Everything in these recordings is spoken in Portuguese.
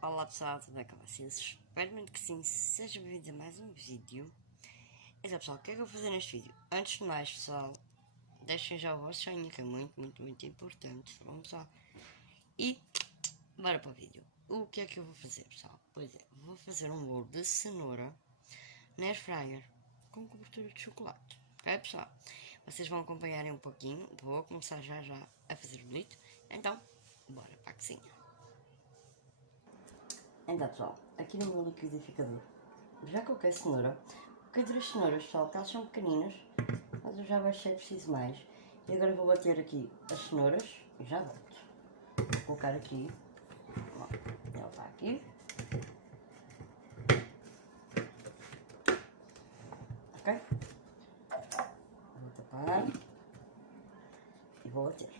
Olá pessoal, tudo bem com vocês? Espero muito que sim, sejam bem-vindos a mais um vídeo. Então pessoal, o que é que eu vou fazer neste vídeo? Antes de mais pessoal, deixem já o vosso joinha que é muito importante. Vamos lá. E bora para o vídeo. O que é que eu vou fazer pessoal? Pois é, vou fazer um bolo de cenoura na air fryer com cobertura de chocolate. Ok pessoal? Vocês vão acompanharem um pouquinho, vou começar já a fazer o bolito. Então, bora para a cozinha. Então pessoal, aqui no meu liquidificador já coloquei cenoura. Coloquei 3 cenouras pessoal, que elas são pequeninas, mas eu já baixei, preciso mais. E agora vou bater aqui as cenouras e já volto. Vou colocar aqui, ó, ela está aqui. Ok? Vou tapar e vou bater.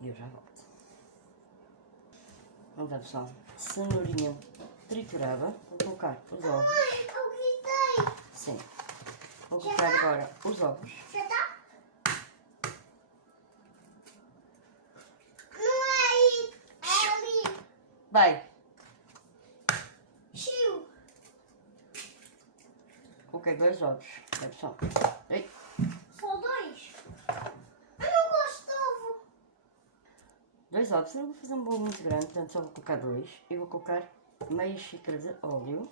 E eu já volto. Então pessoal, cenourinha triturada, vou colocar os ovos. Mãe, eu gritei! Sim. Vou colocar agora os ovos. Já tá? Não é aí, é ali. Vai! Tio. Coloquei 2 ovos. É pessoal. Ei. Só 2? Eu não gosto de ovo. 2 ovos, eu não vou fazer um bolo muito grande, portanto só vou colocar 2 e vou colocar meia xícara de óleo,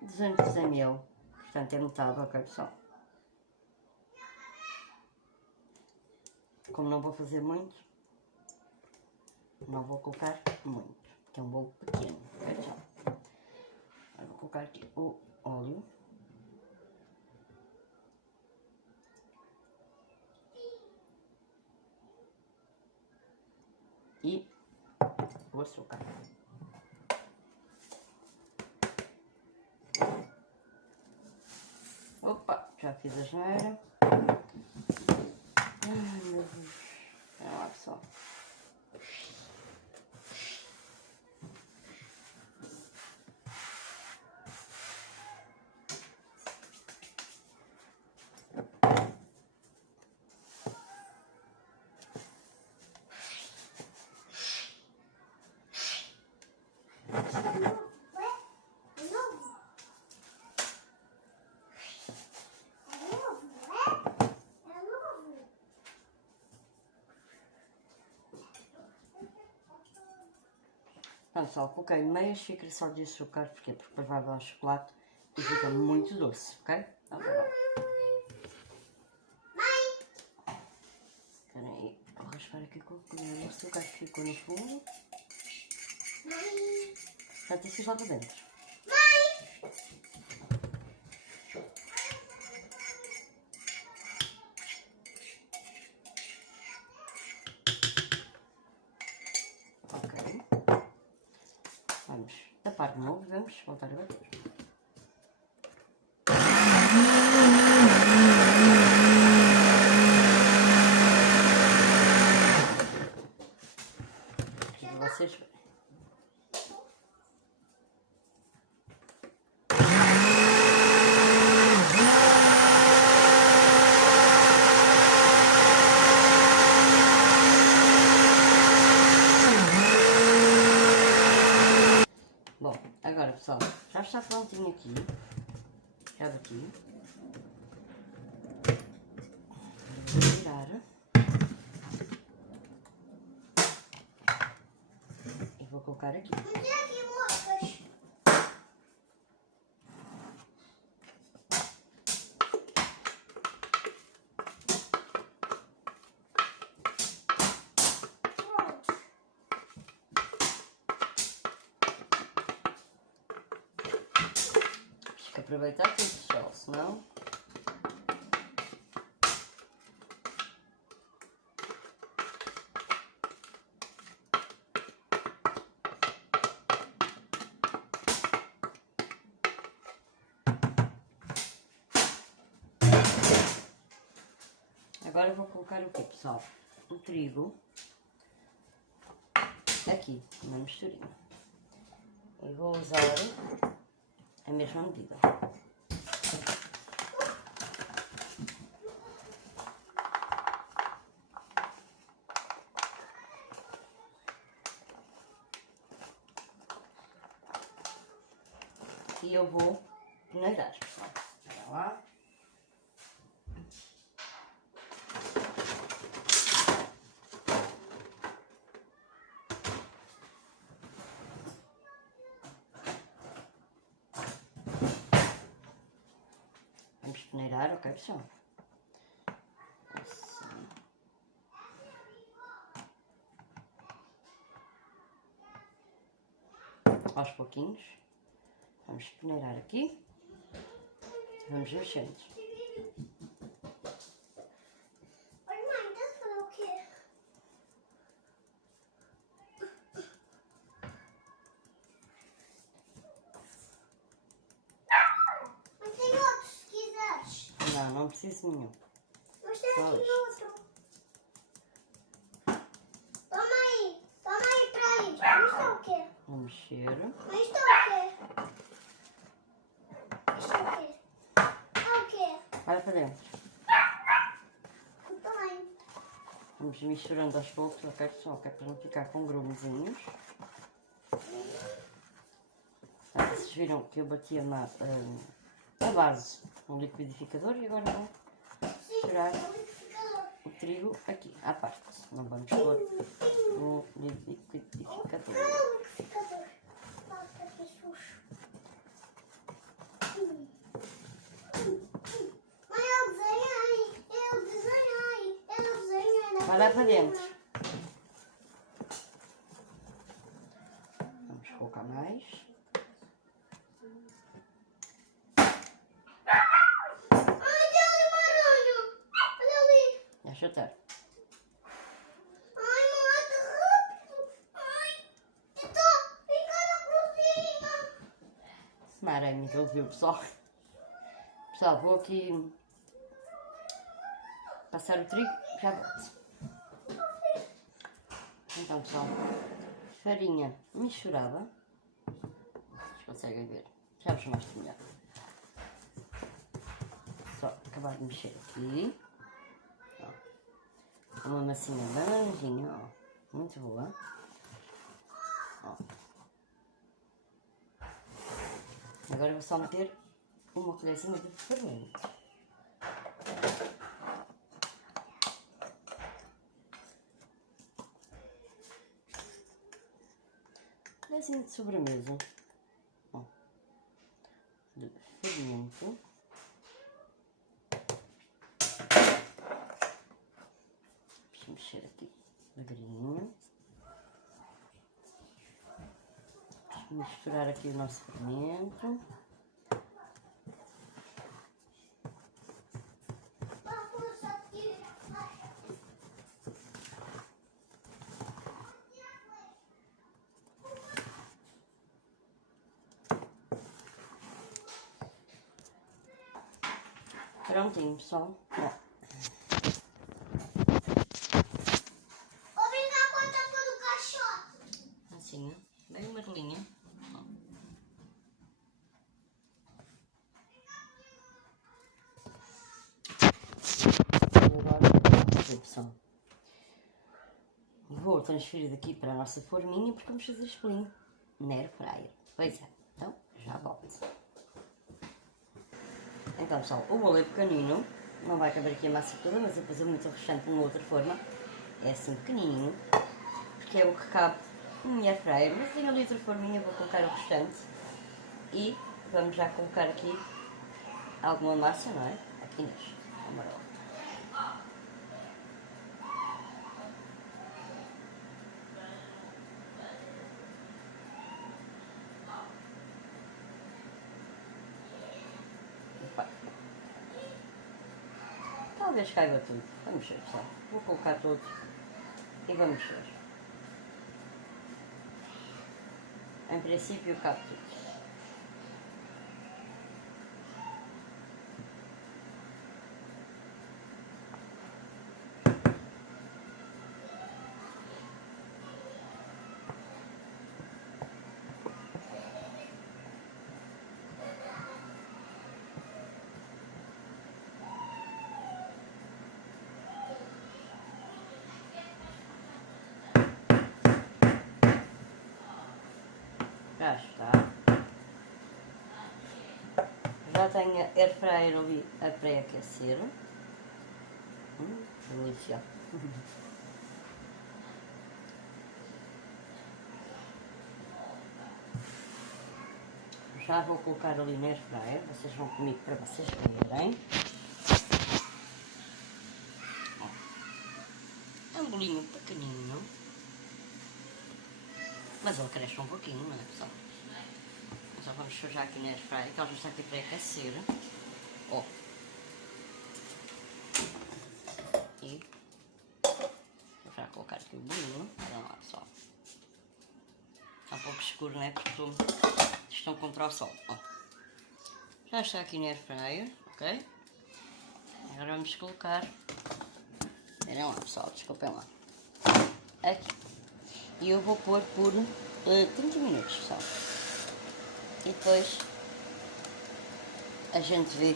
200 ml, portanto é metade, ok pessoal? Como não vou fazer muito, não vou colocar muito, porque é um bolo pequeno, ok pessoal? Agora vou colocar aqui o óleo. E o açúcar. Opa, já fiz a geneira. Ai meu Deus. Olha lá pessoal. Então, pessoal, coloquei meia xícara só de açúcar, porque depois vai dar chocolate e fica muito doce, ok? Então, agora. Espera aí, vou raspar aqui com a colher o açúcar que ficou no fundo. Portanto, isso lá para dentro. Ok. Vamos tapar de novo, vamos voltar a bater. Aqui para vocês verem. Bom, agora pessoal, já está prontinho aqui. Já daqui. Vou tirar. E vou colocar aqui. Não tem aqui moscas. Pronto. Temos que aproveitar tudo, pessoal, senão... Agora eu vou colocar o quê, pessoal? O trigo aqui, uma misturinha. E vou usar a mesma medida. e eu vou peneirar, pessoal. Olha lá. Vamos peneirar, ok, pessoal? Assim. Aos pouquinhos. Vamos peneirar aqui. Vamos mexendo. Oi, mãe, estás a fazer o quê? Mas tem outros se quiseres. Não, não preciso nenhum. Mas tem Só aqui este. outro. Toma aí para ir. Mas isto é o quê? Vou mexer. Mas isto é o quê? Isto é o quê? É o quê? Olha para dentro. Também. Vamos misturando aos poucos, ok, pessoal? Que é para não ficar com grumezinhos. Vocês viram que eu bati a base no liquidificador e agora vou misturar o trigo aqui, à parte. Não vamos pôr no liquidificador. Liquidificador. Nossa, que sujo. Mãe, eu desenhei. Vai lá para dentro. Vamos colocar mais. Ai, tem ali uma aranha. Olha ali. E a chutar. Ai, mata rápido. Ai, Tito, fica na cozinha. Uma aranha que ele viu, pessoal. Pessoal, vou aqui passar o trigo, já volto. Então, pessoal, farinha misturada. Vocês conseguem ver? Já vos mostro melhor. Só acabar de mexer aqui. Ó. Uma massinha laranjinha, ó. Muito boa. Ó. Agora vou só meter uma colherzinha de fermento. Colherzinha de sobremesa. Ó. De fermento. Deixa eu mexer aqui devagarinho. Misturar aqui o nosso fermento. Prontinho, pessoal. Ó. Vou brincar com a tampa do caixote. Assim, ó. Bem amarelinha. Pessoal, vou transferir daqui para a nossa forminha porque vamos fazer espelhinho na air fryer. Pois é, então já volto. Então, pessoal, o bolo é pequenino, não vai caber aqui a massa toda, mas eu fazer muito o restante numa outra forma. É assim pequenininho, porque é o que cabe na minha air fryer. Mas tenho ali outra forminha, vou colocar o restante e vamos já colocar aqui alguma massa, não é? Aqui neste amarelo. Talvez caiba tudo. Vamos ver, pessoal. Vou colocar tudo e vamos ver. Em princípio, cabe tudo. Já está. Já tenho a air fryer ali a pré-aquecer. Delícia. Já vou colocar ali na air fryer, vocês vão comigo para vocês verem. É um bolinho pequenino, mas ele cresce um pouquinho, não é pessoal? Então vamos sujar aqui na air fryer, que ela já está aqui para aquecer. Ó. E vou já colocar aqui o bolinho. Olha lá pessoal. Está um pouco escuro, não é? Porque estão contra o sol. Ó. Já está aqui na air fryer, ok? Agora vamos colocar. Verem lá pessoal, desculpem lá. Aqui. E eu vou pôr por 30 minutos pessoal. E depois a gente vê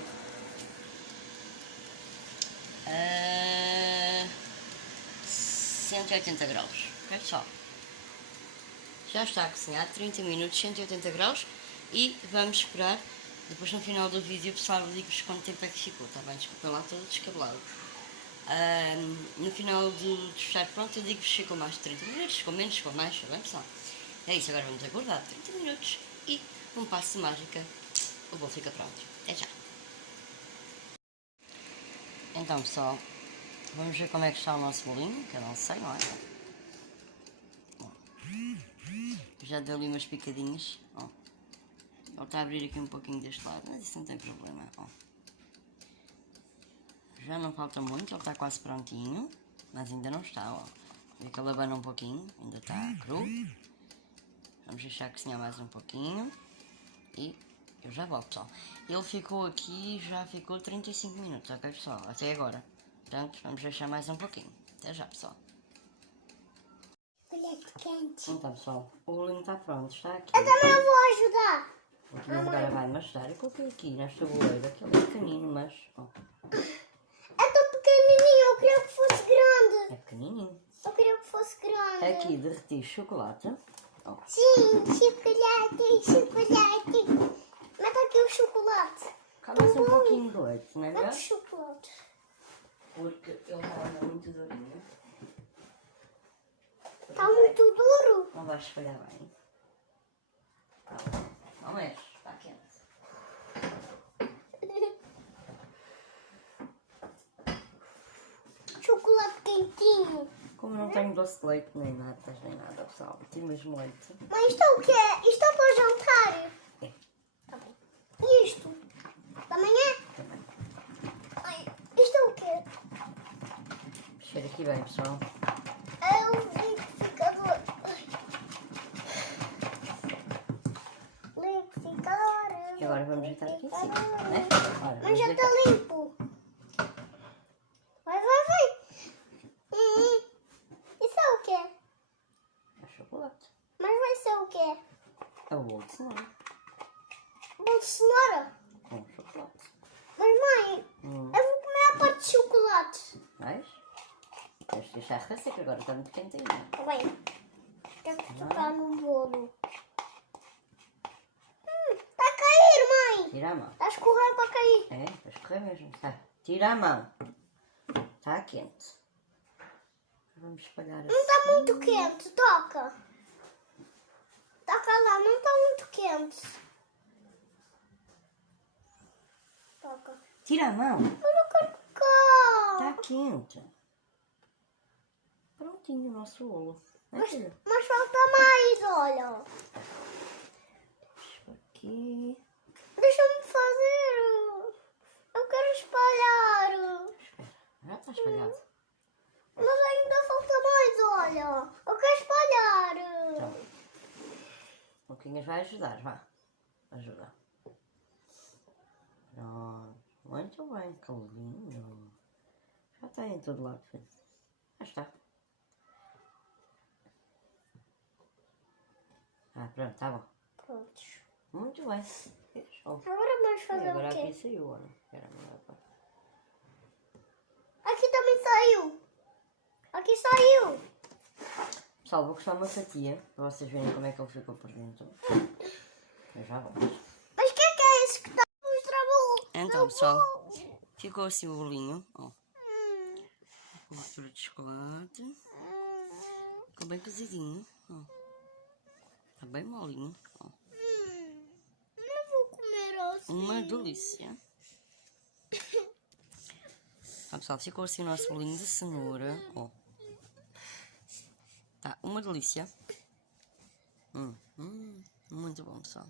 180 graus, ok pessoal? Já está a cozinhar 30 minutos, 180 graus e vamos esperar. Depois no final do vídeo pessoal eu digo-vos quanto tempo é que ficou, está bem? Desculpem lá todo descabelado. No final de estar pronto eu digo-vos se ficou mais de 30 minutos, ficou menos, ficou mais, está bem pessoal? É isso, agora vamos aguardar 30 minutos e um passo de mágica, o bolo fica pronto. Até já! Então pessoal, vamos ver como é que está o nosso bolinho, que eu não sei, não é? Bom, já deu ali umas picadinhas, ó. Ele está a abrir aqui um pouquinho deste lado, mas isso não tem problema, ó. Já não falta muito, ele está quase prontinho, mas ainda não está, ó. Vê que ele abana um pouquinho, ainda está cru. Vamos deixar cozinhar mais um pouquinho e eu já volto, pessoal. Ele ficou aqui, já ficou 35 minutos, ok pessoal? Até agora. Portanto, vamos deixar mais um pouquinho. Até já, pessoal. Olha que quente. Então, pessoal, o bolinho está pronto, está aqui. Eu também vou ajudar. O que agora vai-me ajudar. Eu coloquei aqui nesta boleira, que ele é pequenino, mas... Ó, É tão pequenininho, eu queria que fosse grande. é pequenininho. Eu queria que fosse grande. Aqui derreti chocolate. Ó, Sim, chocolate. Mete aqui o chocolate. cala-se um pouquinho de leite, não é Mete o verdade? chocolate. Porque ele está muito durinho. Está muito duro. Não vai espalhar bem. Não mexe, está quente. Chocolate quentinho. Como eu não tenho doce de leite nem nada, pessoal, tenho mesmo leite. Mas isto é o quê? Isto é para jantar? É. Tá bom. E isto? Também é? Também. Ai, isto é o quê? Cheira aqui bem, pessoal. É o liquidificador. Liquidificador. E agora vamos deitar aqui em cima, né? Ora, Mas vamos já deitar. está limpo. Vai. Isso é o quê? É chocolate. Mas vai ser o quê? É o bolo de cenoura Bolo de cenoura? com chocolate. Mas mãe, eu vou comer a parte de chocolate. Mais? Tens de deixar arrasar que agora está muito quentinho. Tá bem. Quero que tocar no bolo. Tá a cair, mãe. Tira a mão. Tá a escorrer para cair. É, vai escorrer mesmo. Tá. Tira a mão. Está quente. Vamos espalhar assim. Não está muito quente, toca. Toca lá, não está muito quente. Toca. Tira a mão. Eu não quero tocar. Está quente. Prontinho o nosso bolo. Mas, Aqui. mas falta mais, olha. Aqui. Deixa-me fazer. Eu quero espalhar. Já está espalhado. Mas ainda falta mais, olha. Eu quero espalhar. Então, o Luquinhas vai ajudar, vá. Ajuda. Pronto. Muito bem, Calvinho. Já está em todo lado, filho. Já está. Ah, pronto, está bom. Prontos. Muito bem. Show. Agora vamos fazer Agora o quê? aqui saiu, olha. Era a melhor parte. Aqui também saiu. Aqui saiu. Pessoal, vou cortar uma fatia para vocês verem como é que ele ficou por dentro. Eu já vou. Mas o que é esse que está a mostrar Então, pessoal, ficou assim o bolinho, ó. Mistura de chocolate. Ficou bem cozidinho, ó. Tá bem molinho, ó. Não vou comer assim. Uma delícia. Tá, pessoal, ficou assim o nosso bolinho de cenoura, ó. Tá, uma delícia. Muito bom, pessoal.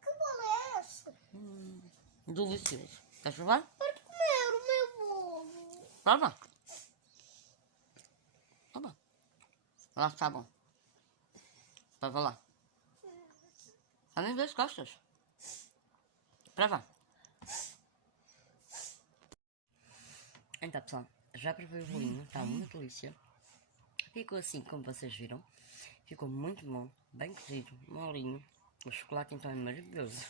Que bolo é esse? Delicioso. Queres provar? Pode comer o meu bolo. Prova. Prova. Lá está bom. Prova lá. Tá nem das costas. Prova. Então, pessoal, já provei o bolinho. Está uma delícia. Ficou assim como vocês viram. Ficou muito bom. Bem cozido. Molinho. O chocolate então é maravilhoso.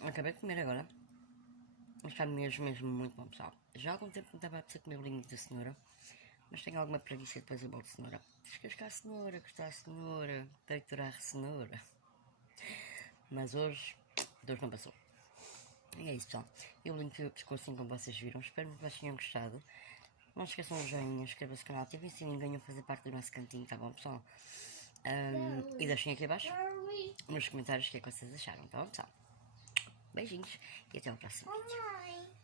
Acabei de comer agora. Está mesmo muito bom, pessoal. Já há algum tempo não estava a precisar comer bolinho de cenoura. Mas tenho alguma preguiça depois do bolo de cenoura. Descascar a cenoura, cortar a cenoura, triturar a cenoura. Mas hoje, Deus não passou. E é isso, pessoal. E o link ficou assim como vocês viram. Espero que vocês tenham gostado. Não se esqueçam de joinha, inscrevam-se no canal, ativem o sininho, venham fazer parte do nosso cantinho, tá bom, pessoal? E deixem aqui abaixo nos comentários o que é que vocês acharam, tá bom, pessoal? Beijinhos e até ao próximo vídeo. Mamãe.